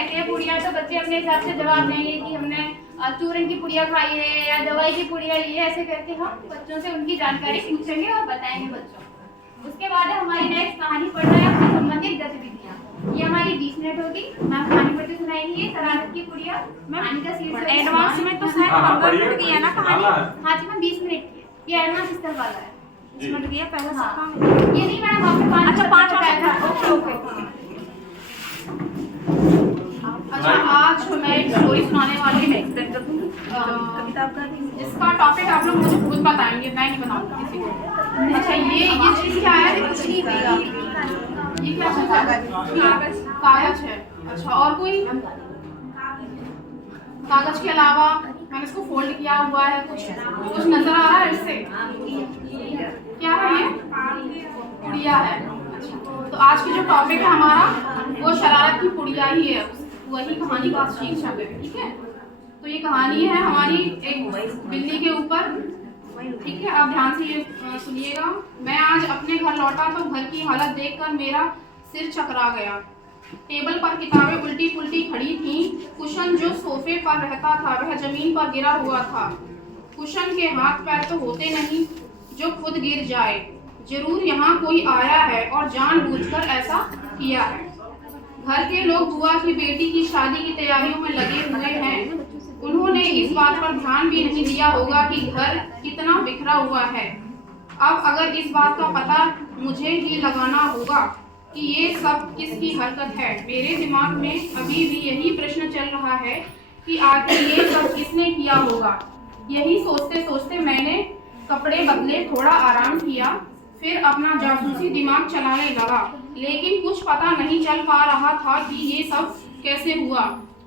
कहते हैं पुड़िया, तो बच्चे अपने हिसाब से जवाब देंगे कि हमने चूरन की पुड़िया खाई है या दवाई की पुड़िया ली है। ऐसे करके हम बच्चों से उनकी जानकारी पूछेंगे और बताएंगे बच्चों को। उसके बाद हमारी नेक्स्ट कहानी पढ़ना है अपनी संबंधित गतिविधियाँ। ये हमारी 20 मिनट होगी। मैम कहानी पढ़ के सुनाएंगी शरारत की पुड़िया। कहानी का शीर्षक एडवांस में तो शायद 15 मिनट की है ना कहानी। हाँ जी मैम 20 मिनट की है। ये एडवांस स्तर वाला है। 20 मिनट की है पहले हाँ। सबका। ये नहीं मैडम आपने 5 अच्छा 5 ओके ओके। अच्छा आज मैं एक स्टोरी सुनाने वाली हूँ कविता का जिसका टॉपिक आप लोग मुझे खुद बताएंगे, मैं नहीं बताऊंगी किसी को। अच्छा ये चीज क्या है? कुछ नहीं भैया। ये क्या चीज है? कागज है। अच्छा और कोई? कागज के अलावा मैंने इसको फोल्ड किया हुआ है। कुछ नजर आ रहा है इससे? क्या है ये? पुड़िया है। अच्छा तो आज की जो टॉपिक है हमारा वो शरारत की पुड़िया ही है। वही कहानी का शीर्षक है। ठीक है, तो ये कहानी है हमारी एक बिल्ली के ऊपर। ठीक है, अब ध्यान से ये सुनिएगा। मैं आज अपने घर लौटा तो घर की हालत देखकर मेरा सिर चकरा गया। टेबल पर किताबें उल्टी पुल्टी खड़ी थीं। कुशन जो सोफे पर रहता था वह जमीन पर गिरा हुआ था। कुशन के हाथ पैर तो होते नहीं जो खुद गिर जाए। जरूर यहाँ कोई आया है और जानबूझकर ऐसा किया है। घर के लोग बुआ की बेटी की शादी की तैयारियों में लगे हुए हैं। उन्होंने इस बात पर ध्यान भी नहीं दिया होगा कि घर कितना बिखरा हुआ है। अब अगर इस बात का पता मुझे ही लगाना होगा कि ये सब किसकी हरकत है। मेरे दिमाग में अभी भी यही प्रश्न चल रहा है कि आखिर ये सब किसने किया होगा। यही सोचते सोचते मैंने कपड़े बदले, थोड़ा आराम किया, फिर अपना जासूसी दिमाग चलाने लगा। लेकिन कुछ पता नहीं चल पा रहा था कि ये सब कैसे हुआ।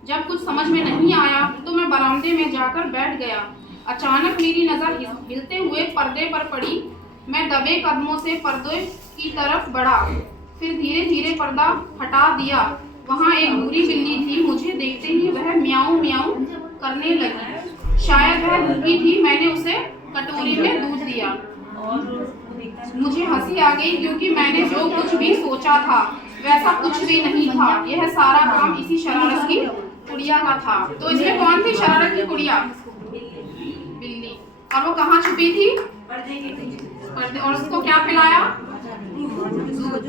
जब कुछ समझ में नहीं आया तो मैं बरामदे में जाकर बैठ गया। अचानक मेरी नज़र हिलते हुए पर्दे पर पड़ी। मैं दबे कदमों से पर्दे की तरफ बढ़ा, फिर धीरे धीरे पर्दा हटा दिया। वहाँ एक बुरी बिल्ली थी। मुझे देखते ही वह म्याऊं म्याऊं करने लगी। शायद वह भूखी थी। मैंने उसे कटोरी में दूध दिया। मुझे हंसी आ गई क्योंकि मैंने जो कुछ भी सोचा था वैसा कुछ भी नहीं था। यह सारा काम इसी शरारत की पुड़िया का था। तो इसमें कौन थी शरारत की पुड़िया? बिल्ली। और वो कहाँ छुपी थी? पर्दे। और उसको क्या पिलाया? दूध।